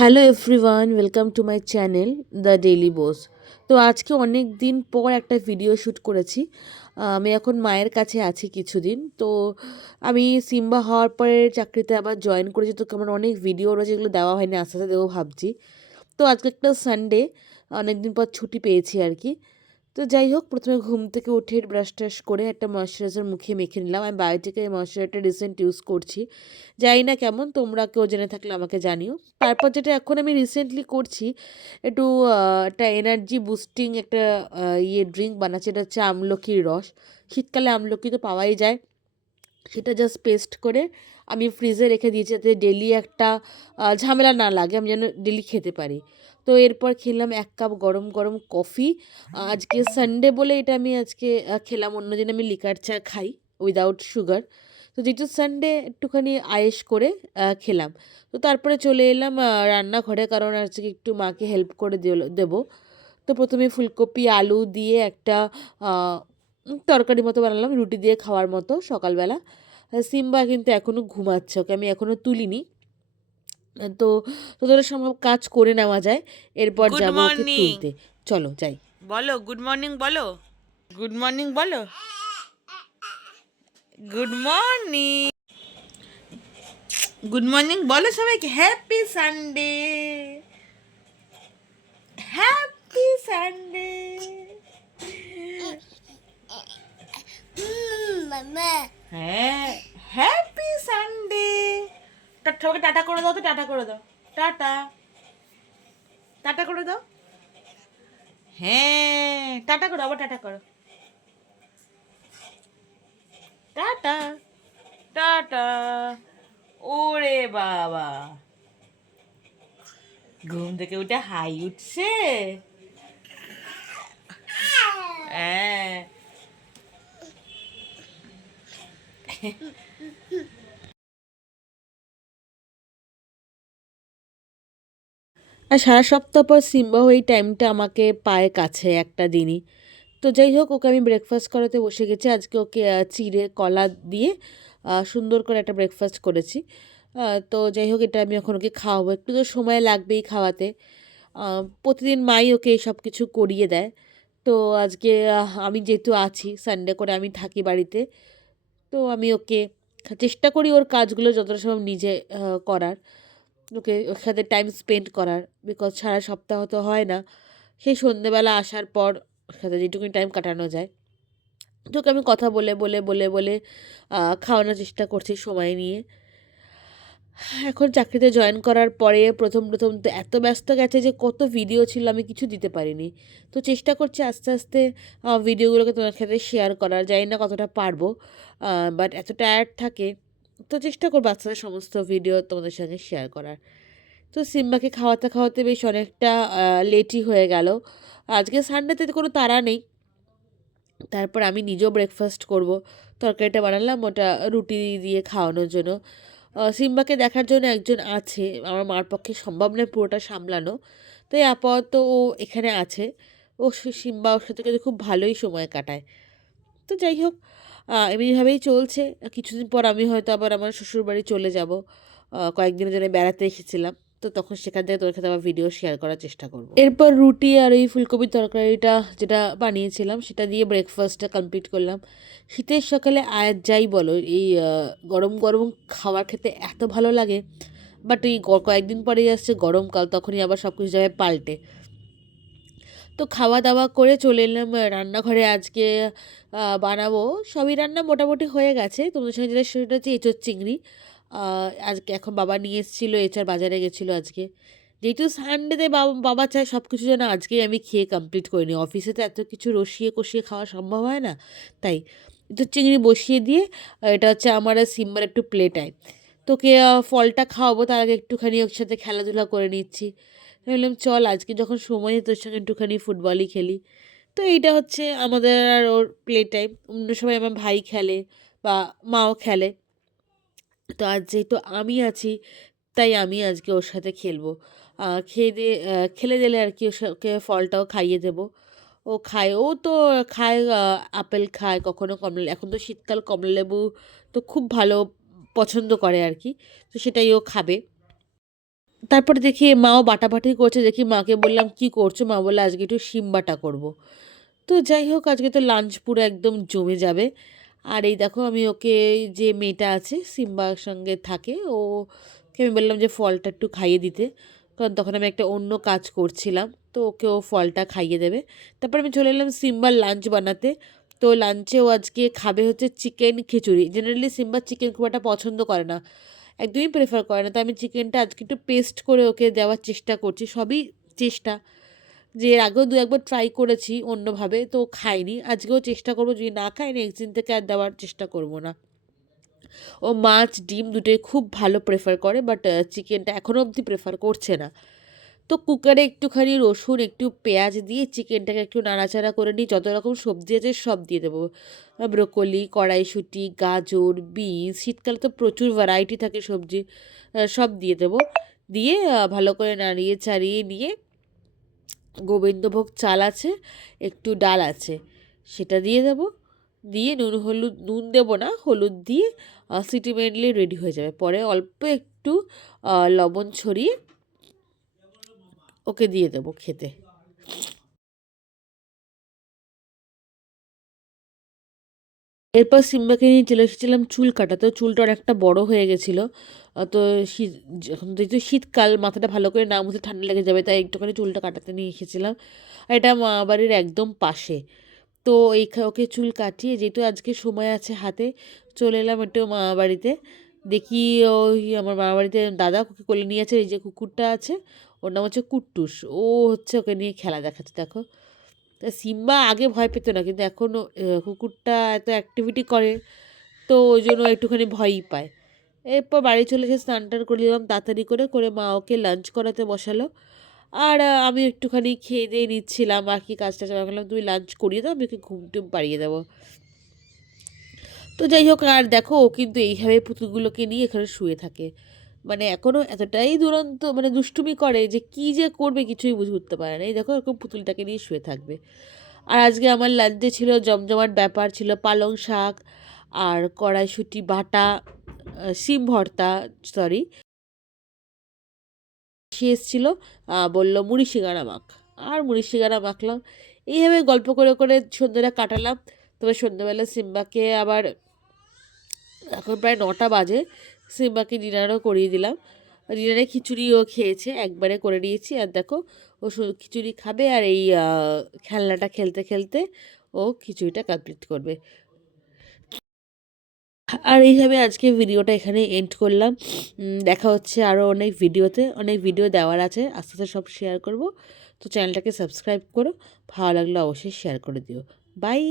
Hello everyone welcome to my channel the daily Bose তো আজকে অনেক দিন পর একটা ভিডিও শ্যুট করেছি। আমি এখন মায়ের কাছে আছি কিছুদিন। তো আমি সিম্বা হওয়ার পরে চাকরিতে আবার জয়েন করেছি। তো আমার অনেক ভিডিও রয়েছে যেগুলো দেওয়া হয়নি, আস্তে আস্তে দেবো ভাবছি। তো আজকে একটা সানডে অনেক দিন পর ছুটি পেয়েছি আর কি। তো যাই হোক, প্রথমে ঘুম থেকে উঠে ব্রাশ ট্রাশ করে একটা ময়শ্চারাইজার মুখে মেখে নিলাম। আমি বায়োটিকের ময়শ্চারাইজারটা রিসেন্ট ইউজ করছি। জানি না কেমন, তোমরা কেউ জেনে থাকলে আমাকে জানিও। তারপর যেটা এখন আমি রিসেন্টলি করছি, একটু একটা এনার্জি বুস্টিং একটা ইয়ে ড্রিঙ্ক বানাচ্ছি, এটা হচ্ছে আমলকির রস। শীতকালে আমলকি তো পাওয়াই যায়। সেটা জাস্ট পেস্ট করে আমি ফ্রিজে রেখে দিয়েছি যাতে ডেলি একটা ঝামেলা না লাগে, আমি যেন ডেলি খেতে পারি। তো এরপর খেলাম এক কাপ গরম গরম কফি আজকে সানডে বলে এটা আমি আজকে খেলাম অন্য দিন আমি লিকার চা খাই উইদাউট সুগার তো যেহেতু সানডে একটুখানি আয়েশ করে খেলাম। তো তারপরে চলে এলাম রান্নাঘরে কারণ আজকে একটু মাকে হেল্প করে দেবো। তো প্রথমে ফুলকপি, আলু দিয়ে একটা তরকারি মতো বানালাম রুটি দিয়ে খাওয়ার মতো সকালবেলা। সিম্বা কিন্তু এখনও ঘুমাচ্ছে ওকে আমি এখনও তুলিনি। তো তোদের সম্ভব কাজ করে নেওয়া যায় এরপর যাব ওকে তুলতে। চলো যাই। বলো গুড মর্নিং বলো। গুড মর্নিং বলো। গুড মর্নিং গুড মর্নিং বলো সবাইকে হ্যাপি সানডে হ্যাপি সানডে হ্যাঁ হ্যাপি সানডে সবাইকে টাটা করে দাও তো টাটা করে দাও। টাটা। টাটা করে দাও। হ্যাঁ টাটা করো, আবার টাটা করো। টাটা। টাটা। ওরে বাবা। ঘুম থেকে উঠে হাই উঠছে। হ্যাঁ। আর সারা সপ্তাহ পর সিম্বাও এই টাইমটা আমাকে পায় কাছে একটা দিনই। তো যাই হোক, ওকে আমি ব্রেকফাস্ট করাতে বসে গেছি। আজকে ওকে চিড়ে কলা দিয়ে সুন্দর করে একটা ব্রেকফাস্ট করেছি। তো যাই হোক, এটা আমি এখন ওকে খাওয়াবো। একটু তো সময় লাগবেই খাওয়াতে। প্রতিদিন মাই ওকে সব কিছু করিয়ে দেয়। তো আজকে আমি যেহেতু আছি সানডে করে আমি থাকি বাড়িতে, তো আমি ওকে চেষ্টা করি ওর কাজগুলো যতটা সম্ভব নিজে করার। ওকে সাথে টাইম স্পেন্ড করার বিকজ সারা সপ্তাহ তো হয় না। সেই সন্ধেবেলা আসার পর ওর সাথে যেটুকুনি টাইম কাটানো যায়। তোকে আমি কথা বলে বলে বলে বলে খাওয়ানোর চেষ্টা করছি সময় নিয়ে। এখন চাকরিতে জয়েন করার পরে প্রথম প্রথম তো এত ব্যস্ত গেছে যে কত ভিডিও ছিল আমি কিছু দিতে পারিনি। তো চেষ্টা করছি আস্তে আস্তে ভিডিওগুলোকে তোমার সাথে শেয়ার করার। জানি না কতটা পারব বাট এত টায়ার্ড থাকে। তো চেষ্টা করব বাচ্চাদের সমস্ত ভিডিও তোমাদের সঙ্গে শেয়ার করার। তো সিম্বাকে খাওয়াতে খাওয়াতে বেশ অনেকটা লেটই হয়ে গেল। আজকে সানডেতে কোনো তাড়া নেই। তারপর আমি নিজেও ব্রেকফাস্ট করব। তরকারিটা বানালাম, ওটা রুটি দিয়ে খাওয়ানোর জন্য। সিম্বাকে দেখার জন্য একজন আছে। আমার মার পক্ষে সম্ভব নয় পুরোটা সামলানো। তাই আপাতত ও এখানে আছে। ও সিম্বা ওর সাথে কিন্তু খুব ভালোই সময় কাটায়। তো যাই হোক আহ, এমনিভাবেই চলছে। কিছুদিন পর আমি হয়তো আবার আমার শ্বশুরবাড়ি চলে যাব। কয়েকদিনের জন্য বেড়াতে এসেছিলাম। তো তখন সেখান থেকে তোর সাথে আবার ভিডিও শেয়ার করার চেষ্টা করব। এরপর রুটি আর ওই ফুলকপির তরকারিটা যেটা বানিয়েছিলাম সেটা দিয়ে ব্রেকফাস্টটা কমপ্লিট করলাম। শীতের সকালে আয়াত যাই বলো এই গরম গরম খাবার খেতে এত ভালো লাগে। বাট এই কয়েকদিন পরেই আসছে গরমকাল তখনই আবার সব কিছু যাবে পাল্টে। তো খাওয়া দাওয়া করে চলে এলাম রান্নাঘরে আজকে বানাবো। সবই রান্না মোটামুটি হয়ে গেছে। তোমাদের সঙ্গে যেটা সেটা হচ্ছে এঁচোর চিংড়ি। আজকে এখন বাবা নিয়ে এসেছিল এঁচড় বাজারে গেছিল আজকে। যেহেতু সানডেতে বাবা বাবা চায় সব কিছু যেন আজকেই আমি খেয়ে কমপ্লিট করে নিই। অফিসে তো এত কিছু রসিয়ে কষিয়ে খাওয়া সম্ভব হয় না, তাই এঁচোর চিংড়ি বসিয়ে দিয়ে এটা হচ্ছে আমার সিম্বার একটু প্লে টাইম তোকে ফলটা খাওয়াবো, তার আগে একটুখানি ওর সাথে খেলাধুলা করে নিচ্ছি। আমি বললাম, চল, আজকে যখন সময় তোর সঙ্গে একটুখানি ফুটবলই খেলি। তো এইটা হচ্ছে আমাদের আর ওর প্লে টাইম অন্য সময় আমার ভাই খেলে বা মাও খেলে। তো আজ যেহেতু আমি আছি, তাই আমি আজকে ওর সাথে খেলব। খেয়ে দিয়ে খেলে দিলে আর কি ওকে ফলটাও খাইয়ে দেবো। ও খায়, ও তো খায় আপেল খায়, কখনো কমলা, এখন তো শীতকাল, কমলা লেবু তো খুব ভালো পছন্দ করে আর কি। তো সেটাই ও খাবে। তারপরে দেখি মাও বাটাবাটি করছে, দেখি মাকে বললাম, কি করছ? মা বলে আজকে একটু শিম বাটা করব। তো যাই হোক, আজকে তো লাঞ্চ পুরো একদম জমে যাবে। আর এই দেখো, আমি ওকে যে মেয়েটা আছে, সিম্বার সঙ্গে থাকে ওকে আমি বললাম যে ফলটা একটু খাইয়ে দিতে। কারণ তখন আমি একটা অন্য কাজ করছিলাম, তো ওকে ও ফলটা খাইয়ে দেবে। তারপর আমি চলে এলাম সিম্বার লাঞ্চ বানাতে। তো লাঞ্চেও আজকে খাবে হচ্ছে চিকেন খিচুড়ি। জেনারেলি সিম্বার চিকেন খুব একটা পছন্দ করে না। একদমই প্রেফার করে না। তো আমি চিকেনটা আজকে একটু পেস্ট করে ওকে দেওয়ার চেষ্টা করছি, সবই চেষ্টা। যে এর আগেও দু একবার ট্রাই করেছি অন্যভাবে, তো খাইনি আজকেও চেষ্টা করব, যদি না খাই নেক্সট দিন থেকে আর দেওয়ার চেষ্টা করব না। ও মাছ, ডিম দুটোই খুব ভালো প্রেফার করে বাট চিকেনটা এখনও অবধি প্রেফার করছে না। তো কুকারে একটুখানি রসুন, একটু পেঁয়াজ দিয়ে চিকেনটাকে একটু নাড়াচাড়া করে নিই। যত রকম সবজি আছে সব দিয়ে দেবো। ব্রোকলি, কড়াইশুঁটি, গাজর, বিনস, শীতকালে তো প্রচুর ভ্যারাইটি থাকে সবজি সব দিয়ে দেবো। দিয়ে ভালো করে নাড়িয়ে চাড়িয়ে নিয়ে গোবিন্দভোগ চাল আছে, একটু ডাল আছে, সেটা দিয়ে দেবো। দিয়ে নুন, হলুদ, নুন দেবো না, হলুদ দিয়ে সিটি মেনলি রেডি হয়ে যাবে। পরে অল্প একটু লবণ ছড়িয়ে ওকে দিয়ে দেবো খেতে। এরপর সিম্বাকে নিয়ে চলে এসেছিলাম চুল কাটাতে চুলটা অনেকটা বড় হয়ে গেছিল। তো শীত এখন যেহেতু শীতকাল, মাথাটা ভালো করে না মুছে ঠান্ডা লেগে যাবে, তাই একটুখানি চুলটা কাটাতে নিয়ে এসেছিলাম। আর এটা মা বাড়ির একদম পাশে। তো এই ওকে চুল কাটিয়ে যেহেতু আজকে সময় আছে হাতে, চলে এলাম একটু মামা বাড়িতে। দেখি ওই আমার মামা বাড়িতে দাদা কোলে নিয়ে আছে, এই যে কুকুরটা আছে ওর নাম হচ্ছে কুট্টুস। ও হচ্ছে ওকে নিয়ে খেলা দেখাচ্ছে, দেখো। তা সিম্বা আগে ভয় পেত না, কিন্তু এখন কুকুরটা এত অ্যাক্টিভিটি করে, তো ওই জন্য একটুখানি ভয়ই পায়। এরপর বাড়ি চলে এসে স্নান টান করে দিলাম তাড়াতাড়ি করে করে মা ওকে লাঞ্চ করাতে বসালো। আর আমি একটুখানি খেয়ে দিয়ে নিচ্ছিলাম আর কি কাজটা চাপা করলাম, তুমি লাঞ্চ করিয়ে দাও, আমি ওকে ঘুম টুম পাড়িয়ে দেবো। তো যাই হোক, আর দেখো, ও কিন্তু এইভাবে পুতুলগুলোকে নিয়ে এখানে শুয়ে থাকে। মানে এখনও এতটাই দুরন্ত মানে দুষ্টুমি করে যে কী যে করবে কিছুই বুঝে উঠতে পারে না। এই দেখো এরকম পুতুলটাকে নিয়ে শুয়ে থাকবে। আর আজকে আমার লাঞ্চে ছিল জমজমাট ব্যাপার, ছিল পালং শাক আর কড়াইশুঁটি, বাটা শিম ভর্তা সরি সে এসেছিল বলল মুড়ি শিঙারা মাখ। আর মুড়ি সিঙ্গারা মাখলাম। এইভাবে গল্প করে করে সন্ধ্যেটা কাটালাম। তবে সন্ধ্যেবেলা সিম্বাকে আবার এখন প্রায় নটা বাজে। সিম্বাকে ডিনারও করিয়ে দিলাম। ডিনারে খিচুড়িও খেয়েছে, একবারে করে নিয়েছি। আর দেখো, ও খিচুড়ি খাবে আর এই খেলনাটা খেলতে খেলতে ও খিচুড়িটা কমপ্লিট করবে। আর এইভাবে আজকে ভিডিওটা এখানে এন্ড করলাম। দেখা হচ্ছে আরও অনেক ভিডিওতে অনেক ভিডিও দেওয়ার আছে। আস্তে আস্তে সব শেয়ার করব। তো চ্যানেলটাকে সাবস্ক্রাইব করো। ভালো লাগলে অবশ্যই শেয়ার করে দিও। বাই